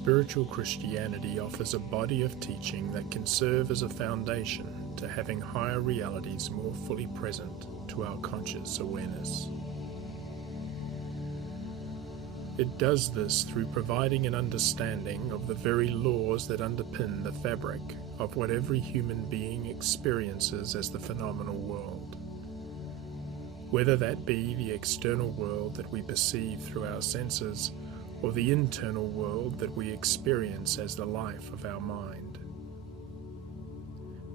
Spiritual Christianity offers a body of teaching that can serve as a foundation to having higher realities more fully present to our conscious awareness. It does this through providing an understanding of the very laws that underpin the fabric of what every human being experiences as the phenomenal world, whether that be the external world that we perceive through our senses or the internal world that we experience as the life of our mind.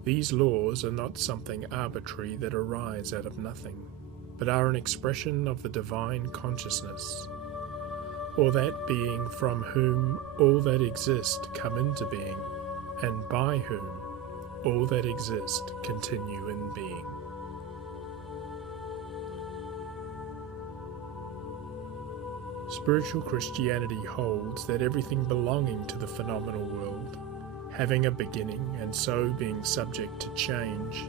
These laws are not something arbitrary that arise out of nothing, but are an expression of the divine consciousness, or that being from whom all that exist come into being, and by whom all that exist continue in being. Spiritual Christianity holds that everything belonging to the phenomenal world, having a beginning and so being subject to change,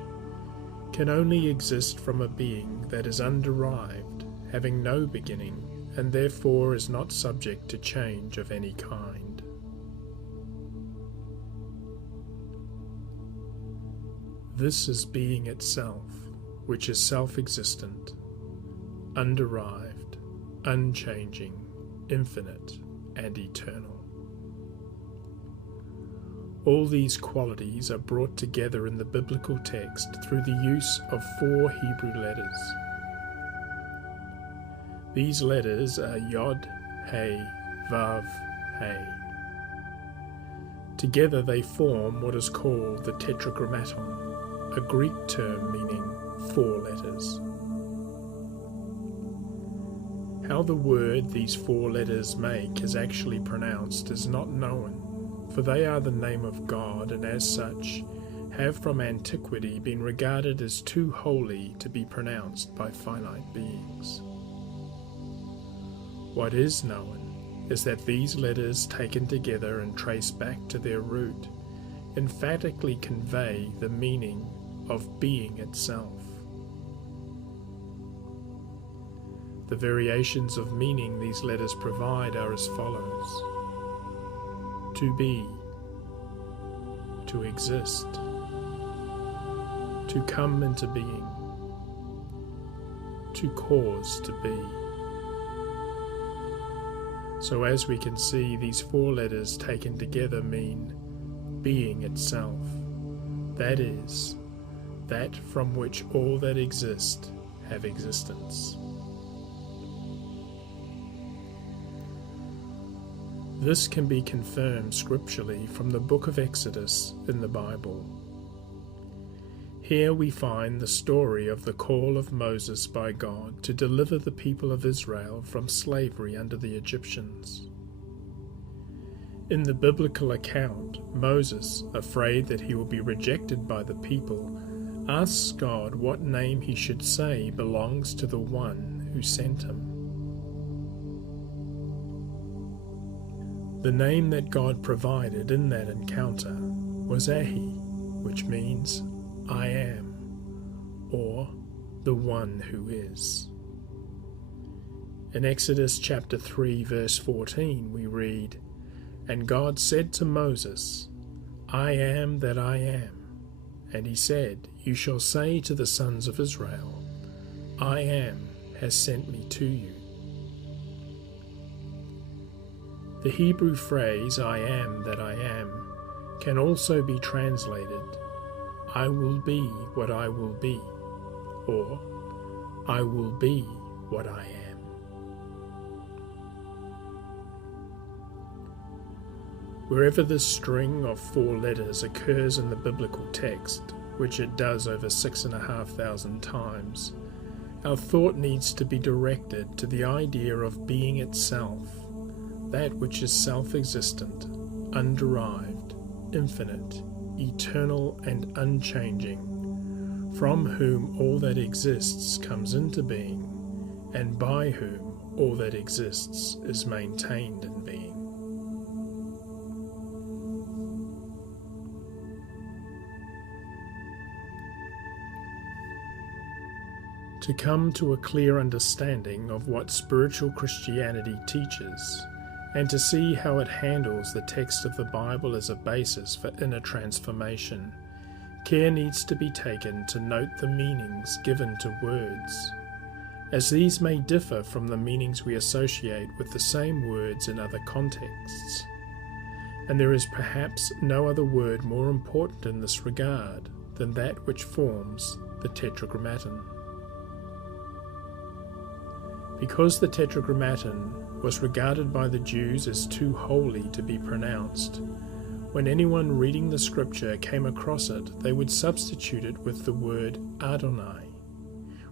can only exist from a being that is underived, having no beginning, and therefore is not subject to change of any kind. This is being itself, which is self-existent, underived, unchanging, infinite, and eternal. All these qualities are brought together in the biblical text through the use of 4 Hebrew letters. These letters are Yod, He, Vav, He. Together they form what is called the Tetragrammaton, a Greek term meaning 4 letters. How the word these 4 letters make is actually pronounced is not known, for they are the name of God, and as such have from antiquity been regarded as too holy to be pronounced by finite beings. What is known is that these letters taken together and traced back to their root emphatically convey the meaning of being itself. The variations of meaning these letters provide are as follows: to be, to exist, to come into being, to cause to be. So as we can see, these 4 letters taken together mean being itself, that is, that from which all that exist have existence. This can be confirmed scripturally from the book of Exodus in the Bible. Here we find the story of the call of Moses by God to deliver the people of Israel from slavery under the Egyptians. In the biblical account, Moses, afraid that he will be rejected by the people, asks God what name he should say belongs to the one who sent him. The name that God provided in that encounter was Ahi, which means I am, or the one who is. In Exodus chapter 3 verse 14 we read, "And God said to Moses, I am that I am. And he said, You shall say to the sons of Israel, I am has sent me to you." The Hebrew phrase I am that I am can also be translated I will be what I will be, or I will be what I am. Wherever this string of 4 letters occurs in the biblical text, which it does over 6,500 times, our thought needs to be directed to the idea of being itself, that which is self-existent, underived, infinite, eternal and unchanging, from whom all that exists comes into being, and by whom all that exists is maintained in being. To come to a clear understanding of what spiritual Christianity teaches, and to see how it handles the text of the Bible as a basis for inner transformation, care needs to be taken to note the meanings given to words, as these may differ from the meanings we associate with the same words in other contexts. And there is perhaps no other word more important in this regard than that which forms the Tetragrammaton. Because the Tetragrammaton was regarded by the Jews as too holy to be pronounced, when anyone reading the scripture came across it, they would substitute it with the word Adonai,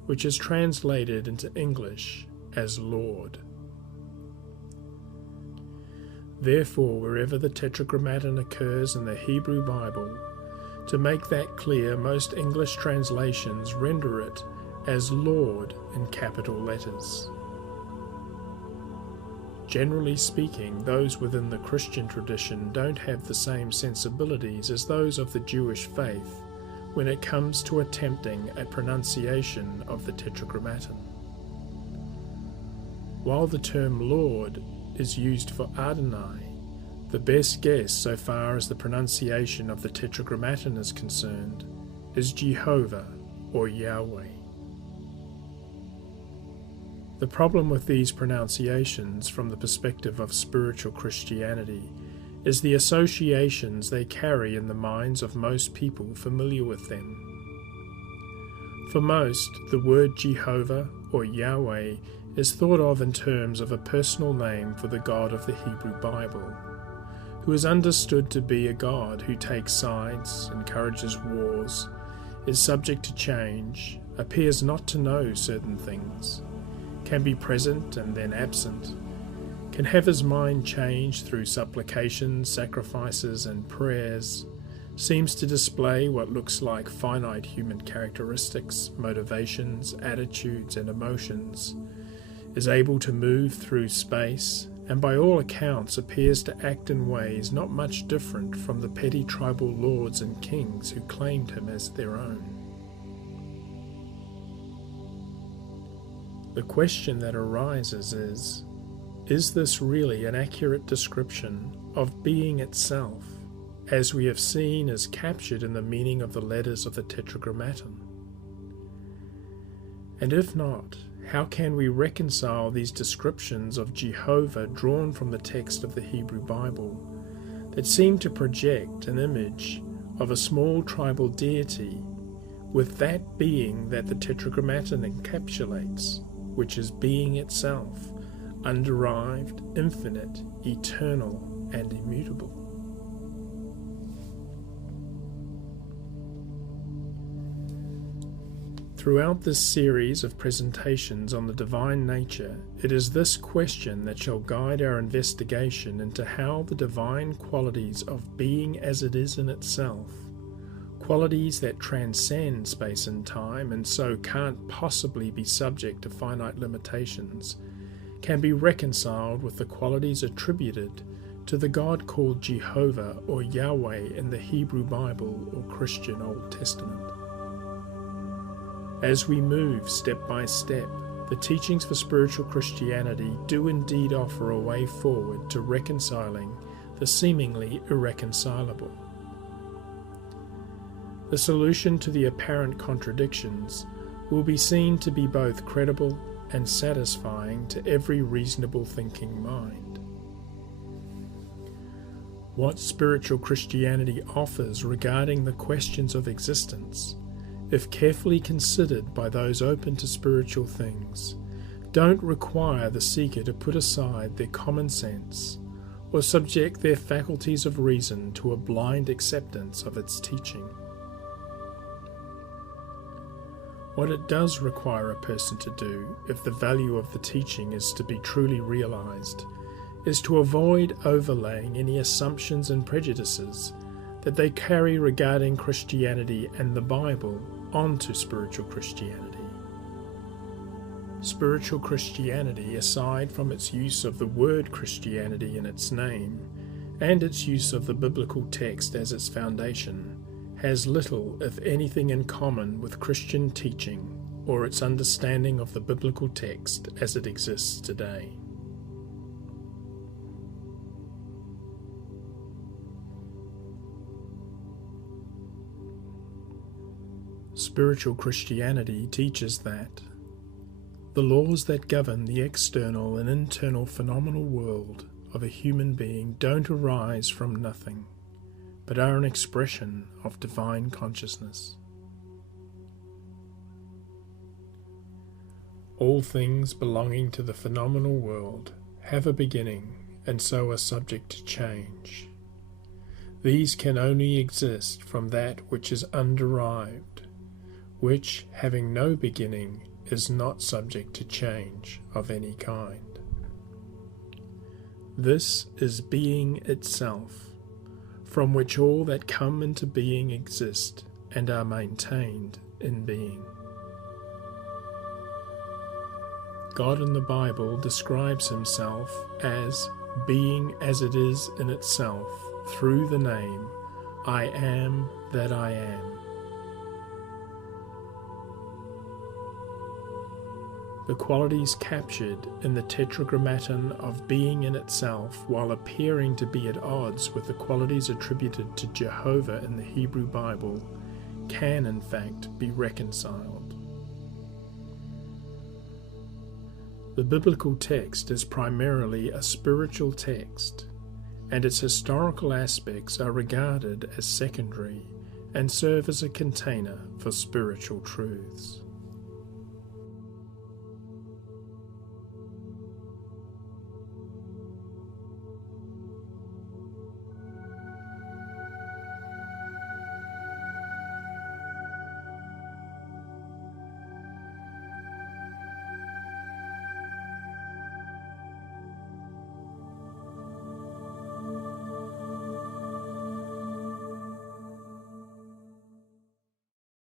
which is translated into English as Lord. Therefore, wherever the Tetragrammaton occurs in the Hebrew Bible, to make that clear, most English translations render it as Lord in capital letters. Generally speaking, those within the Christian tradition don't have the same sensibilities as those of the Jewish faith when it comes to attempting a pronunciation of the Tetragrammaton. While the term Lord is used for Adonai, the best guess so far as the pronunciation of the Tetragrammaton is concerned is Jehovah or Yahweh. The problem with these pronunciations from the perspective of spiritual Christianity is the associations they carry in the minds of most people familiar with them. For most, the word Jehovah or Yahweh is thought of in terms of a personal name for the God of the Hebrew Bible, who is understood to be a God who takes sides, encourages wars, is subject to change, appears not to know certain things, can be present and then absent, can have his mind changed through supplications, sacrifices, and prayers, seems to display what looks like finite human characteristics, motivations, attitudes, and emotions, is able to move through space, and by all accounts appears to act in ways not much different from the petty tribal lords and kings who claimed him as their own. The question that arises is this really an accurate description of being itself, as we have seen is captured in the meaning of the letters of the Tetragrammaton? And if not, how can we reconcile these descriptions of Jehovah drawn from the text of the Hebrew Bible that seem to project an image of a small tribal deity with that being that the Tetragrammaton encapsulates, which is being itself, underived, infinite, eternal, and immutable? Throughout this series of presentations on the divine nature, it is this question that shall guide our investigation into how the divine qualities of being as it is in itself, qualities that transcend space and time and so can't possibly be subject to finite limitations, can be reconciled with the qualities attributed to the God called Jehovah or Yahweh in the Hebrew Bible or Christian Old Testament. As we move step by step, the teachings for spiritual Christianity do indeed offer a way forward to reconciling the seemingly irreconcilable. The solution to the apparent contradictions will be seen to be both credible and satisfying to every reasonable thinking mind. What spiritual Christianity offers regarding the questions of existence, if carefully considered by those open to spiritual things, don't require the seeker to put aside their common sense or subject their faculties of reason to a blind acceptance of its teaching. What it does require a person to do, if the value of the teaching is to be truly realized, is to avoid overlaying any assumptions and prejudices that they carry regarding Christianity and the Bible onto spiritual Christianity. Spiritual Christianity, aside from its use of the word Christianity in its name, and its use of the biblical text as its foundation, has little, if anything, in common with Christian teaching or its understanding of the biblical text as it exists today. Spiritual Christianity teaches that the laws that govern the external and internal phenomenal world of a human being don't arise from nothing, but are an expression of divine consciousness. All things belonging to the phenomenal world have a beginning and so are subject to change. These can only exist from that which is underived, which, having no beginning, is not subject to change of any kind. This is being itself, from which all that come into being exist and are maintained in being. God in the Bible describes himself as being as it is in itself through the name, I am that I am. The qualities captured in the tetragrammaton of being in itself, while appearing to be at odds with the qualities attributed to Jehovah in the Hebrew Bible, can in fact be reconciled. The biblical text is primarily a spiritual text, and its historical aspects are regarded as secondary and serve as a container for spiritual truths.